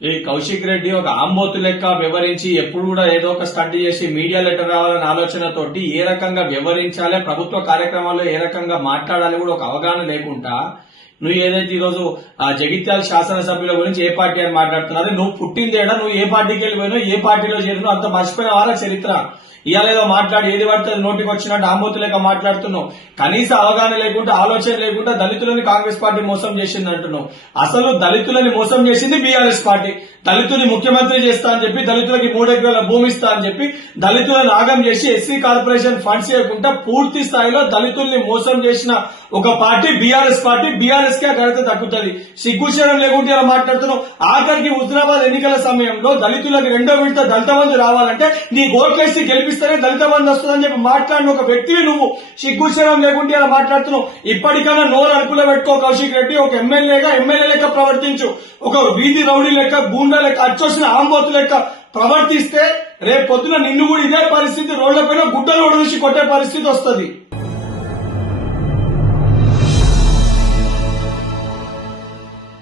ఈ కౌశిక్ రెడ్డి ఒక ఆంబోతు లెక్క వ్యవహరించి ఎప్పుడు కూడా ఏదో ఒక స్టంట్ చేసి మీడియా లెటర్ రావాలనే ఆలోచనతోటి ఏ రకంగా వ్యవహరించాలి, ప్రభుత్వ కార్యక్రమాల్లో ఏ రకంగా మాట్లాడాలి కూడా ఒక అవగాహన లేకుండా నువ్వు ఏదైతే ఈరోజు జగిత్యాల శాసనసభ్యుల గురించి ఏ పార్టీ అని మాట్లాడుతున్నారు, నువ్వు పుట్టిందేడా, నువ్వు ఏ పార్టీకి వెళ్ళిపోయినావు, ఏ పార్టీలో చేరినావు, అంత మర్చిపోయిన వారా చరిత్ర. ఇవాళ ఏదో మాట్లాడి ఏది పడితే నోటికి వచ్చినట్టు ఆంబోతు లేక మాట్లాడుతున్నావు. కనీస అవగాహన లేకుండా, ఆలోచన లేకుండా దళితులని కాంగ్రెస్ పార్టీ మోసం చేసింది అంటున్నావు. అసలు దళితులని మోసం చేసింది బీఆర్ఎస్ పార్టీ. దళితుని ముఖ్యమంత్రి చేస్తా అని చెప్పి, దళితులకి 3 ఎకరాల భూమి ఇస్తా అని చెప్పి దళితులను ఆగం చేసి ఎస్సీ కార్పొరేషన్ ఫండ్స్ చేయకుండా పూర్తి స్థాయిలో దళితుల్ని మోసం చేసిన ఒక పార్టీ బీఆర్ఎస్ పార్టీ. బీఆర్ఎస్ కే ఘనత దక్కుతుంది. సిగ్గుచరం లేకుండా ఇలా మాట్లాడుతున్నావు. ఆఖరికి హుజరాబాద్ ఎన్నికల సమయంలో దళితులకు 2వ విడత దళిత బంధు రావాలంటే నీ ఓట్లేసి గెలిపిస్తేనే దళిత బంధు వస్తుందని చెప్పి మాట్లాడిన ఒక వ్యక్తివి నువ్వు. సిగ్గుచరం లేకుండా ఇలా మాట్లాడుతున్నావు. ఇప్పటికైనా నోరు అడుపులో పెట్టుకో కౌశిక్ రెడ్డి. ఒక ఎమ్మెల్యే లెక్క ప్రవర్తించు. ఒక వీధి రౌడీ లెక్క, గూండా లెక్క, అచ్చొచ్చిన ఆంబోతు లెక్క ప్రవర్తిస్తే రేపు పొద్దున నిన్ను కూడా ఇదే పరిస్థితి, రోడ్ల పైన గుడ్డలు ఒడిసి కొట్టే పరిస్థితి వస్తుంది.